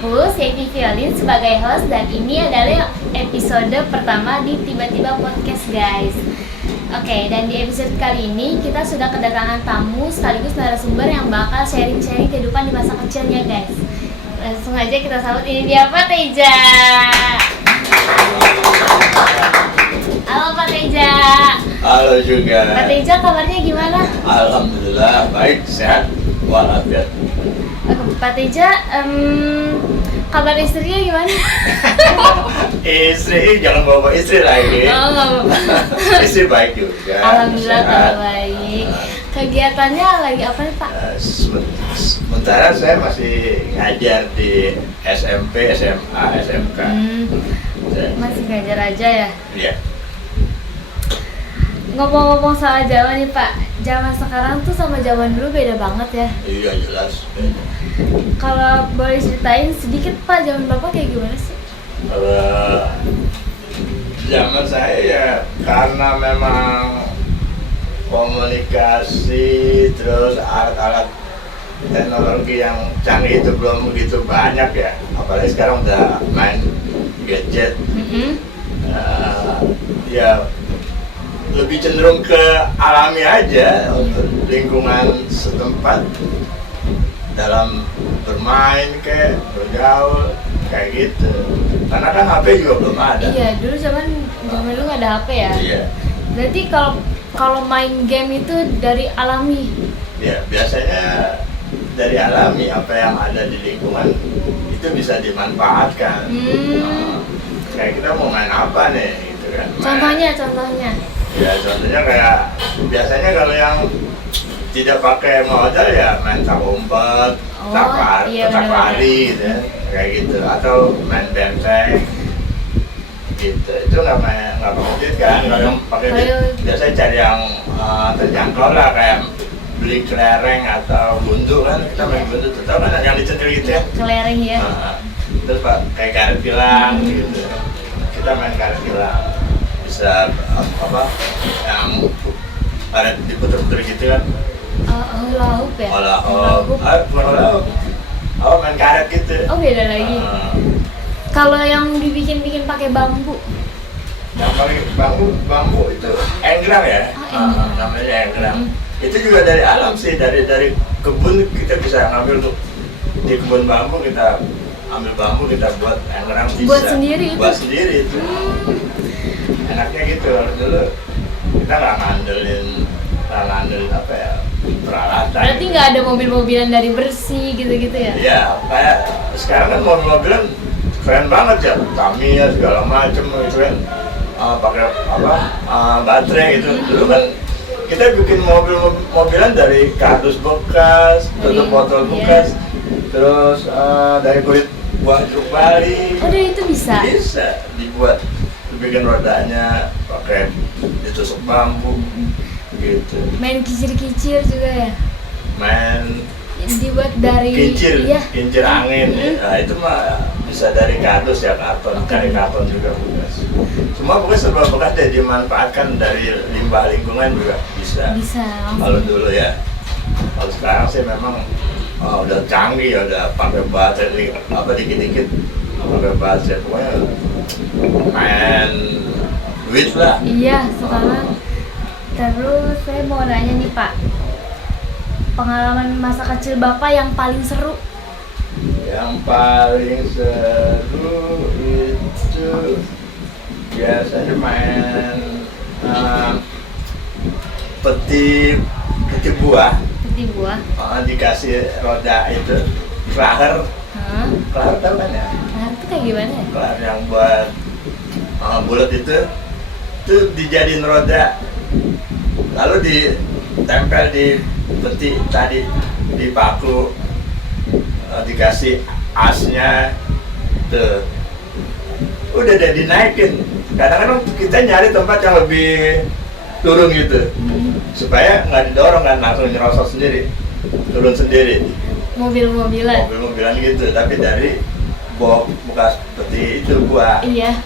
aku, Sevi Violin sebagai host, dan ini adalah episode pertama di Tiba-Tiba Podcast, guys. Oke, dan di episode kali ini kita sudah kedatangan tamu sekaligus narasumber yang bakal sharing-sharing kehidupan di masa kecilnya, guys. Langsung aja kita sambut, ini dia Pak Teja. Halo Pak Teja. Halo juga. Pak Teja, kabarnya gimana? Alhamdulillah baik, sehat walafiat. Pak Teja, kabar istrinya gimana? Istri, jangan bawa istri lagi. Oh, nggak apa-apa. Istri baik juga. Alhamdulillah sehat. kabar baik. Kegiatannya lagi apa nih Pak? Sementara saya masih ngajar di SMP, SMA, SMK. Masih ngajar aja ya? Iya. Ngomong-ngomong soal Jawa nih Pak, zaman sekarang tuh sama zaman dulu beda banget ya. Iya jelas. Kalau boleh ceritain sedikit Pak, zaman Bapak kayak gimana sih? Kalau zaman saya ya karena memang komunikasi terus alat-alat teknologi yang canggih itu belum begitu banyak ya, apalagi sekarang udah main gadget. Ya lebih cenderung ke alami aja untuk lingkungan setempat dalam bermain kayak bergaul kayak gitu, karena kan HP juga belum ada. Iya, dulu zaman dulu nggak ada HP ya. Iya. Berarti kalau main game itu dari alami. Ya biasanya dari alami, apa yang ada di lingkungan itu bisa dimanfaatkan. Kayak kita mau main apa nih gitu kan. Contohnya. Ya contohnya kayak biasanya kalau yang tidak pakai modal ya main tak umpet, tak lari gitu ya, kayak gitu, atau main benteng gitu. Itu nggak pakai duit kan. Kalau yang pakai duit biasanya cari yang terjangkau lah, kayak beli kelereng atau gundu kan. Kita main gundu tuh, tau kan yang dicetil gitu ya, kelereng ya. Terus Pak kayak karet pilang gitu, kita main karet pilang, bisa apa yang karet diputer-puter gitu kan. Lauk ya? Bukan lauk. Main karet gitu. Oh, beda lagi. Kalau yang dibikin pakai bambu? Yang pakai bambu itu enggrang ya. Namanya enggrang. Itu juga dari alam sih, dari kebun kita bisa ngambil tuh. Di kebun bambu kita ambil bambu, kita buat enggrang bisa. Buat sendiri itu. Enaknya gitu. Dulu kita nggak ngandelin apa ya, peralatan. Berarti nggak ada mobil-mobilan dari bersih gitu-gitu ya? Iya, kayak sekarang kan mobil-mobilan keren banget ya, Tamiya segala macem gitu kan, pakai baterai gitu. Dulu kan kita bikin mobilan dari kardus bekas, tutup botol bekas, terus dari kulit buah jeruk bali. Oh, dari itu bisa? Bisa dibuat, bikin rodanya pakai ditusuk bambu gitu. Main kicir-kicir juga ya? Main dibuat dari kincir angin. Nah, itu mah bisa dari kardus ya, karton, dari karton juga bekas. Semua bekas serba bekas deh, dimanfaatkan dari limbah lingkungan juga bisa. Kalau dulu ya. Kalau sekarang sih memang udah canggih ya, udah pakai baterai dikit-dikit pakai baterai, pokoknya main duit lah. Iya, sekarang. Terus saya mau nanya nih Pak, pengalaman masa kecil Bapak yang paling seru? Yang paling seru itu biasanya main peti buah. Peti buah? Dikasih roda itu, klaher. Klaher tau kan ya? Klaher itu kayak gimana ya? Klaher yang buat bulat itu dijadiin roda, lalu ditempel di peti tadi, dipaku, dikasih asnya tuh, udah dinaikin. Kadang-kadang kita nyari tempat yang lebih turun gitu, supaya nggak didorong kan, langsung nyerosot sendiri, turun sendiri. Mobil-mobilan gitu, tapi dari bekas peti itu buah. Iya.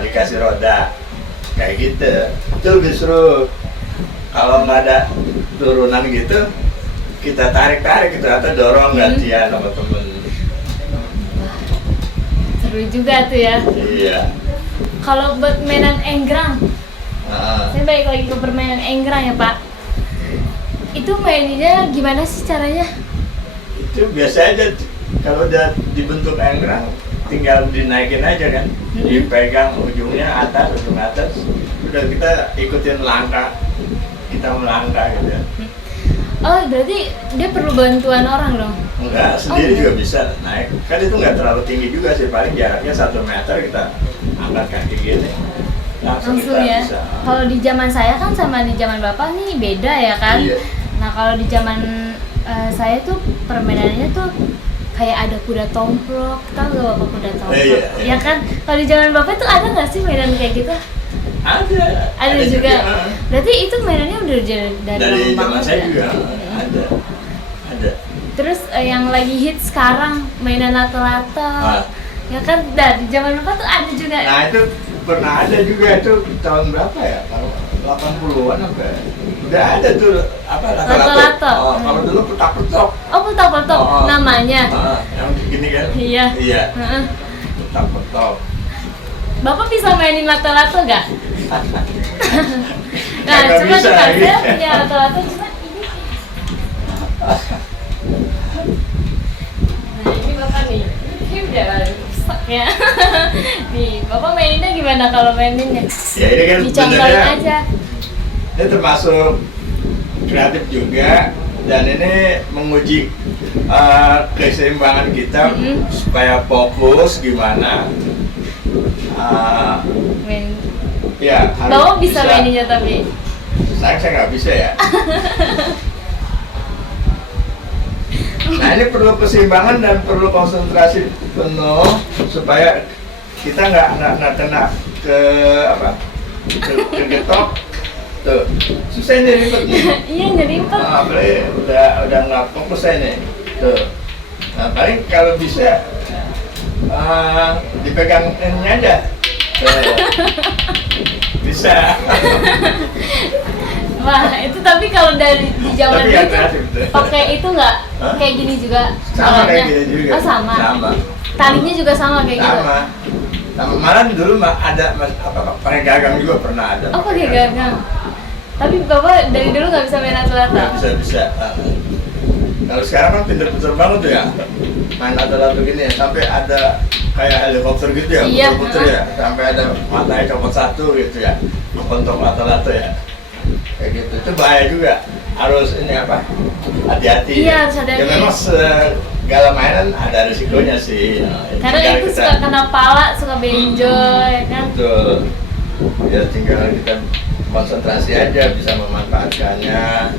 Dikasih roda kayak gitu, itu lebih seru. Kalau nggak ada turunan gitu, kita tarik gitu atau dorong gantian sama temen. seru juga tuh ya. Iya. Kalau buat mainan enggrang, saya balik lagi ke permainan enggrang ya Pak. Itu mainnya gimana sih caranya? Itu biasa aja, kalau udah dibentuk enggrang tinggal dinaikin aja kan, dipegang ujung atas, udah kita ikutin langkah, kita melangkah gitu ya. Oh berarti dia perlu bantuan orang dong? Enggak, sendiri juga bisa naik. Kan itu nggak terlalu tinggi juga sih, paling jaraknya 1 meter kita angkat kaki gini. Langsung kita ya? bisa. Kalau di zaman saya kan sama di zaman Bapak nih beda ya kan? Iya. Nah kalau di zaman saya tuh permainannya tuh kayak ada kuda tomprok, tahu gak Bapak kuda tomprok? Iya. Ya kan? Kalau di zaman Bapak tuh ada nggak sih mainan kayak gitu? Ada juga. Berarti itu mainannya udah dari zaman saya ya? juga ada. Terus yang lagi hit sekarang mainan lato-lato. Ya kan dari zaman Bapak tuh ada juga. Nah itu pernah ada juga, itu tahun berapa ya? Kalau 80-an apa? Udah ada tuh apa lato-lato. Kalau dulu petak-petok. Oh petak-petok namanya. Yang gini kan? Iya. Petak-petok. Bapak bisa mainin lato-lato nggak? Nah, coba bisa, nih Pak, gitu. saya punya lato-lato cuma ini. Nah, ini Bapak nih. Ini udah rusak ya. Nih, Bapak maininnya gimana kalau maininnya? Ya ini kan Dicontohin sebenarnya aja. ini termasuk kreatif juga, dan ini menguji keseimbangan kita supaya fokus gimana. Ya, Bapak bisa maininnya tapi saya nggak bisa ya. Nah ini perlu keseimbangan dan perlu konsentrasi penuh supaya kita nggak kena ke ke getok. Tuh susah ini ribet nih. Iya nyerimpet. Apalagi udah nggak fokus saya nih. Tuh. Nah paling kalau bisa dipegang ini aja. Bisa. Wah itu tapi kalau dari di zaman Tapi itu pakai itu nggak kayak gini juga? Sama kayak gini juga. Oh sama. Talinya juga sama kayak gitu. Sama malah dulu ada pakai gagang juga pernah ada. Oh pakai gagang. Tapi Bapak dari dulu nggak bisa main lato-lato? Nggak bisa. Kalau sekarang kan pinter-pinter banget tuh ya, main lato-lato gini ya, sampai ada kayak helikopter gitu ya, puter-puter ya, sampai ada matanya copot satu gitu ya, ngepentok lato-lato ya, kayak gitu. Itu bahaya juga, harus ini apa, hati-hati. Iya harus hati-hati. Ya memang segala mainan ada risikonya sih. Karena itu suka kena pala, suka benjol ya kan. Betul. Ya tinggal kita konsentrasi aja, bisa memanfaatkannya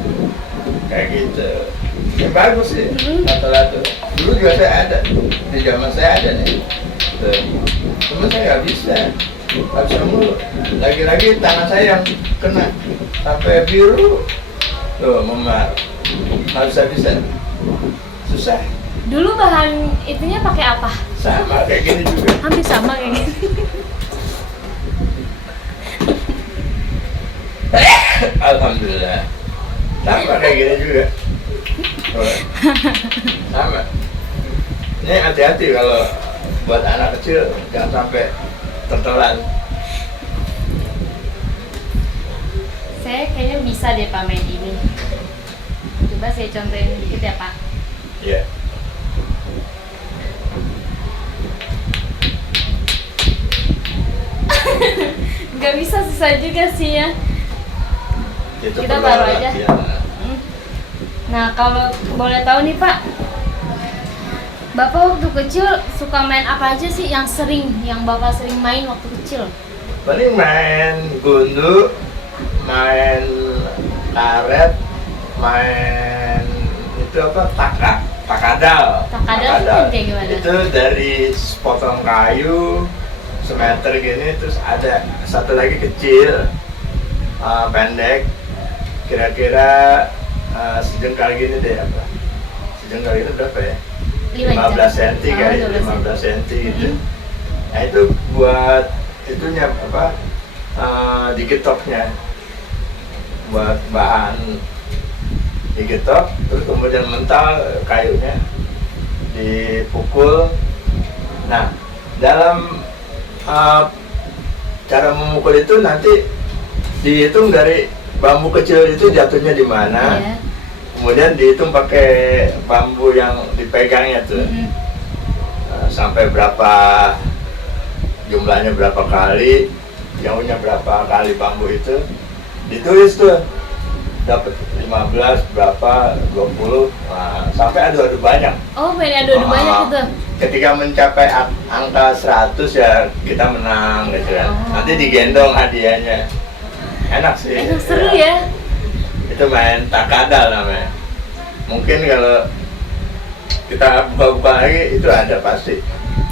kayak gitu. Ya bagus sih lato-lato. Dulu juga saya ada, di zaman saya ada nih. Tuh. Cuma saya nggak bisa mulu. Lagi-lagi tangan saya yang kena sampai biru. Tuh memar. Nggak bisa. Susah. Dulu bahan itunya pakai apa? Sama kayak gini juga. Hampir sama kayak gini. Alhamdulillah. Sama kayak gini juga. Sama. Ini hati-hati kalau buat anak kecil, jangan sampai tertelan. Saya kayaknya bisa deh Pak main ini. Coba saya contohin dikit ya Pak. Iya. Nggak bisa, susah juga sih ya. Itu Kita perlu taruh aja. latihan. Nah kalau boleh tahu nih Pak, Bapak waktu kecil suka main apa aja sih yang Bapak sering main waktu kecil? Paling main gundu, main karet, main itu apa, takadal. Takadal itu kayak gimana? Itu dari sepotong kayu semeter gini, terus ada satu lagi kecil, pendek, kira-kira sejengkal gini deh, apa? Sejengkal itu berapa ya? 15 cm kali, 15 cm gitu. Nah itu buat itunya apa? Digetoknya, buat bahan digetok, terus kemudian mental kayunya dipukul. Nah dalam cara memukul itu nanti dihitung dari bambu kecil itu jatuhnya di mana, kemudian dihitung pakai bambu yang dipegangnya tuh, sampai berapa jumlahnya, berapa kali, jauhnya berapa kali bambu itu, ditulis tuh, dapat 15 berapa, 20, sampai adu-adu banyak. Oh, main adu-adu banyak gitu. Ketika mencapai angka 100 ya kita menang gitu kan. Nanti digendong hadiahnya. Enak sih. Enak, seru ya. Itu main takadal namanya. Mungkin kalau kita buka-buka lagi itu ada pasti.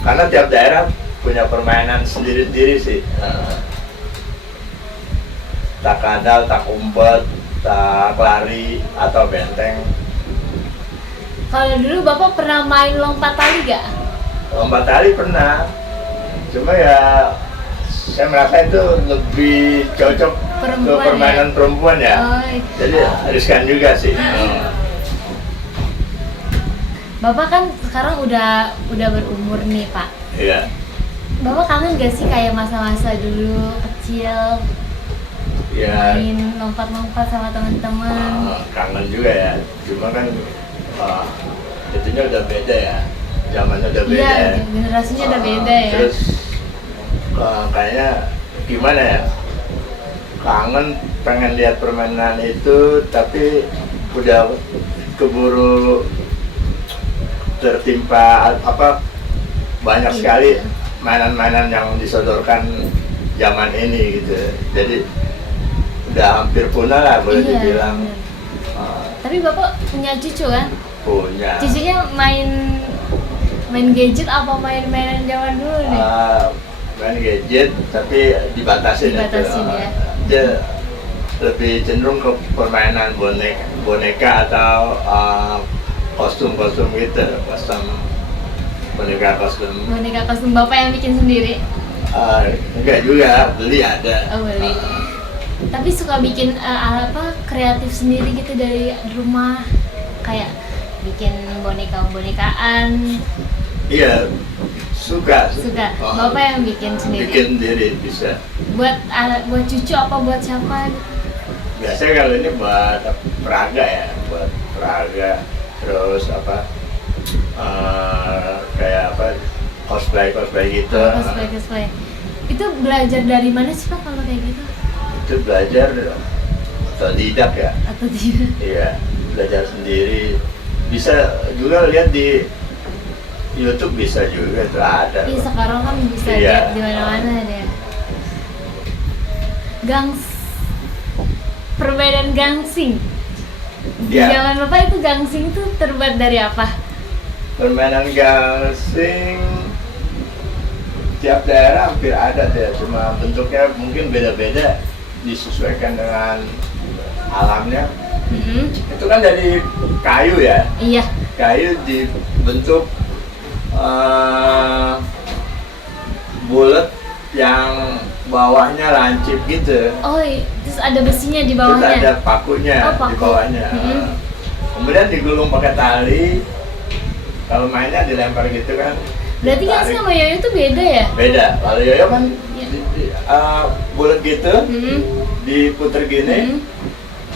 Karena tiap daerah punya permainan sendiri-sendiri sih. Takadal, tak umpet, tak lari atau benteng. Kalau dulu Bapak pernah main lompat tali gak? Lompat tali pernah. Cuma ya saya merasa itu lebih cocok ke permainan perempuan ya. Jadi riskan juga sih. Bapak kan sekarang udah berumur nih, Pak. Iya. Bapak kangen gak sih kayak masa-masa dulu kecil? Ya. Main lompat-lompat sama teman-teman. Kangen juga ya. Cuma kan itunya udah beda ya. Zamannya udah beda. Iya, generasinya udah beda ya. Terus kayaknya gimana ya? Kangen pengen lihat permainan itu, tapi udah keburu tertimpa banyak sekali mainan-mainan yang disodorkan zaman ini gitu. Jadi udah hampir punah lah boleh dibilang. Tapi Bapak punya cucu kan? Punya. Cucunya main gadget apa main-mainan zaman dulu nih? Main gadget tapi dibatasin ya. Dia lebih cenderung ke permainan boneka atau kostum-kostum gitu, boneka kostum. Bapak yang bikin sendiri? Enggak juga, beli ada. Oh, beli. Tapi suka bikin kreatif sendiri gitu dari rumah, kayak bikin bonekaan. Iya, suka. Bapak yang bikin sendiri? Bikin sendiri bisa. Buat cucu apa buat siapa? Biasanya kalau ini buat peraga ya, terus kayak cosplay gitu. Cosplay. Itu belajar dari mana sih Pak kalau kayak gitu? Itu belajar otodidak ya. Iya, belajar sendiri. Bisa juga lihat di YouTube, bisa juga tuh ada. Iya, sekarang kan bisa lihat di mana-mana deh. Permainan gangsing. Di zaman Bapak itu gangsing itu terbuat dari apa? Permainan gangsing tiap daerah hampir ada deh, cuma bentuknya mungkin beda-beda, disesuaikan dengan alamnya. Itu kan dari kayu ya? Iya. Kayu dibentuk bulat yang bawahnya lancip gitu. Oh, terus ada besinya di bawahnya? Terus ada pakunya di bawahnya. Kemudian digulung pakai tali. Kalau mainnya dilempar gitu kan. Berarti gangsing sama yoyo itu beda ya? Beda. Kalau yoyo kan bulat gitu, diputer gini,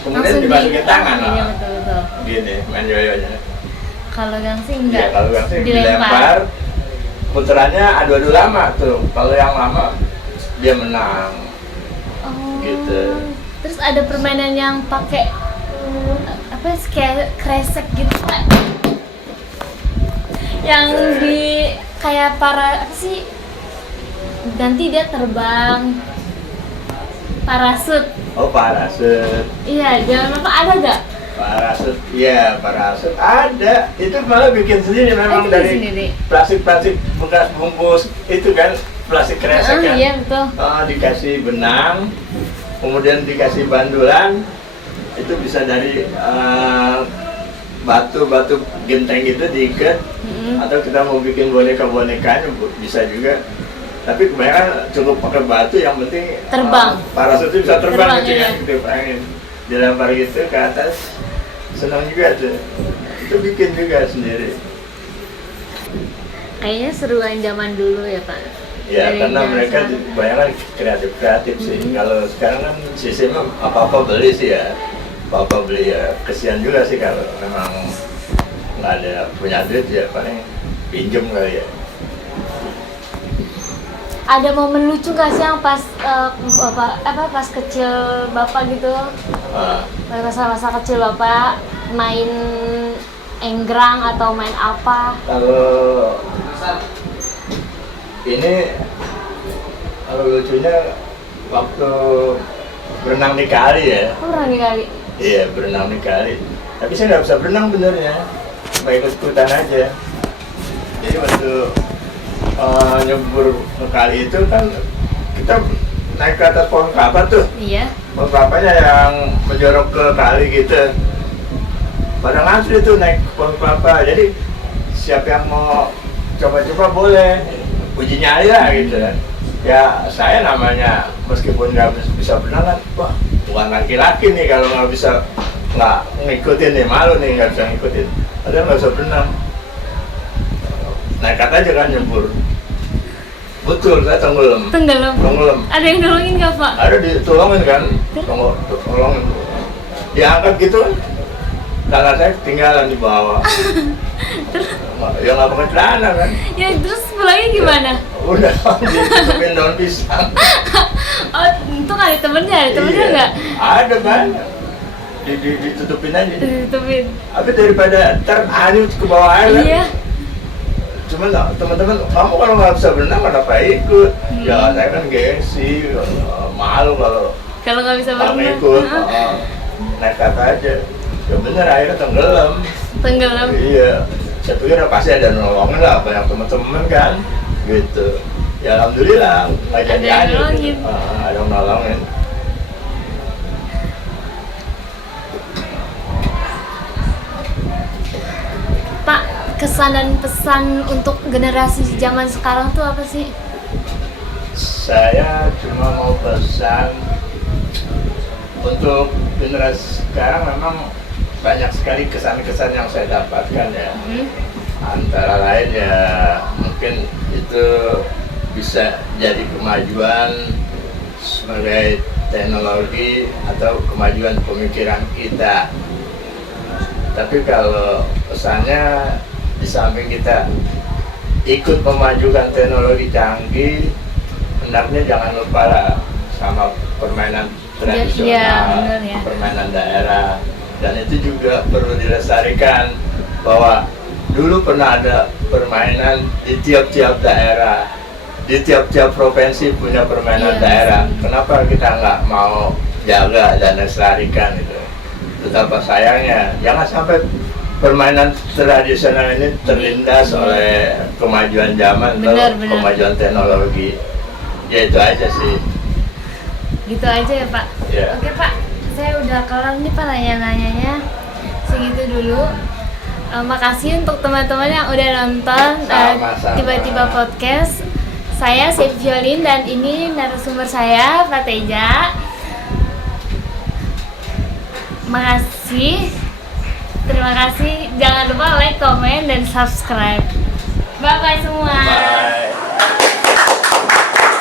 kemudian dimasukin tangan. Iya, betul. Gini main yoyonya. Kalau gangsing enggak? Iya, kalau gangsing dilempar, puterannya adu-adu lama tuh. Kalau yang lama dia menang. Oh. Gitu. Terus ada permainan yang pakai kayak kresek gitu Pak? Yang di kayak nanti dia terbang, parasut. Oh, parasut. Iya, jangan lupa, ada gak? Parasut, iya parasut ada. Itu malah bikin sendiri memang dari plastik bekas bungkus itu kan, plastik kresek kan. Iya betul. Dikasih benang, kemudian dikasih bandulan, itu bisa dari batu genteng gitu diikat, atau kita mau bikin bonekanya bisa juga. Tapi kebanyakan cukup pakai batu, yang penting terbang. Parasut itu bisa terbang gitu ya. kan, gitu pengen dilempar gitu ke atas, senang juga tuh. Itu bikin juga sendiri. Kayaknya seruan zaman dulu ya Pak. Ya, Dari karena zaman mereka sekarang. banyak kreatif sih. Kalau sekarang kan sistemnya apa-apa beli sih ya. Apa-apa beli ya. Kesian juga sih kalau memang nggak ada punya duit ya, paling pinjem kali ya. Ada momen lucu nggak sih yang pas pas kecil Bapak gitu? Masa-masa kecil Bapak main enggrang atau main apa? Kalau ini kalau lucunya waktu berenang di kali ya. Oh, pernah kali. Iya, berenang di kali. Tapi saya nggak bisa berenang benernya, cuma ikut-ikutan aja. Jadi waktu nyebur ke kali itu kan kita naik ke atas pohon kelapa tuh. Iya. Pohon kelapanya yang menjorok ke kali gitu. Pada ngantri tuh naik pohon kelapa. Jadi siapa yang mau coba-coba boleh, uji nyali lah gitu kan. Ya saya namanya meskipun nggak bisa berenang kan, wah bukan laki-laki nih kalau nggak ngikutin nih, malu nih nggak bisa ngikutin. Padahal nggak bisa berenang. Nekat aja kan nyebur. Betul, saya tenggelam. Tenggelam. Ada yang nolongin nggak Pak? Ada ditolongin kan, tolongin. Diangkat gitu kan. Kakak saya ketinggalan di bawah. Ya nggak pakai celana kan. Ya terus pulangnya gimana? Udah ditutupin daun pisang. Oh, itu nggak ada temennya Iya. nggak? Ada banyak. Ditutupin aja. Ditutupin. Tapi daripada terhanyut ke bawah air kan. Iya. Cuman teman-teman, kamu kalau nggak bisa berenang kenapa ikut? Ya saya kan gengsi, malu kalau nggak bisa nggak berenang. ikut. Nekat aja. Ya bener, akhirnya tenggelam. Iya. Saya pikir pasti ada nolongin lah, banyak teman-teman kan. Gitu. Ya alhamdulillah, nggak Ada jadi yang aja. nolongin. Ada yang nolongin. Pak, kesan dan pesan untuk generasi zaman sekarang tuh apa sih? Saya cuma mau pesan untuk generasi sekarang, memang banyak sekali kesan-kesan yang saya dapatkan ya. Antara lain ya mungkin itu bisa jadi kemajuan sebagai teknologi atau kemajuan pemikiran kita. Tapi kalau pesannya, di samping kita ikut memajukan teknologi canggih, hendaknya jangan lupa lah sama permainan tradisional, Iya, bener ya. permainan daerah. Dan itu juga perlu dilestarikan, bahwa dulu pernah ada permainan di tiap-tiap daerah, di tiap-tiap provinsi punya permainan Iya, daerah. Kenapa kita nggak mau jaga dan lestarikan itu? Betapa sayangnya, jangan sampai permainan tradisional ini terlindas oleh kemajuan zaman atau Benar. kemajuan teknologi. Ya itu aja sih. Gitu aja ya Pak. Ya. Oke Pak, saya udah kelar nih Pak nanya-nanyanya. Segitu dulu. Makasih untuk teman-teman yang udah nonton Sama-sama. Tiba-tiba Podcast. Saya Save Violin dan ini narasumber saya Pak Teja. Makasih. Terima kasih. Jangan lupa like, comment, dan subscribe. Bye bye semua. Bye.